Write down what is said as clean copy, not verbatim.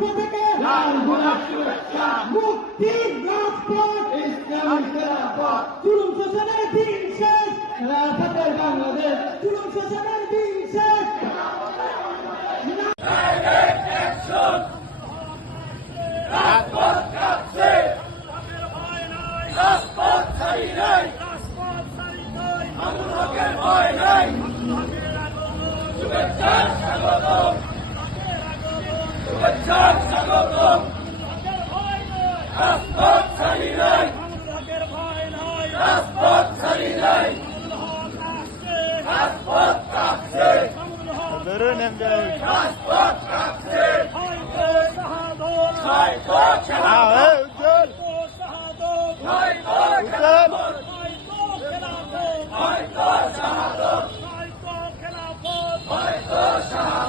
পক্ষ থেকে মুক্তির রাজপথ, জুলুম শোষণের দিন শেষ, খেলাফতের বাংলাদেশ, জুলুম শোষণের দিন শেষ। শাহাদত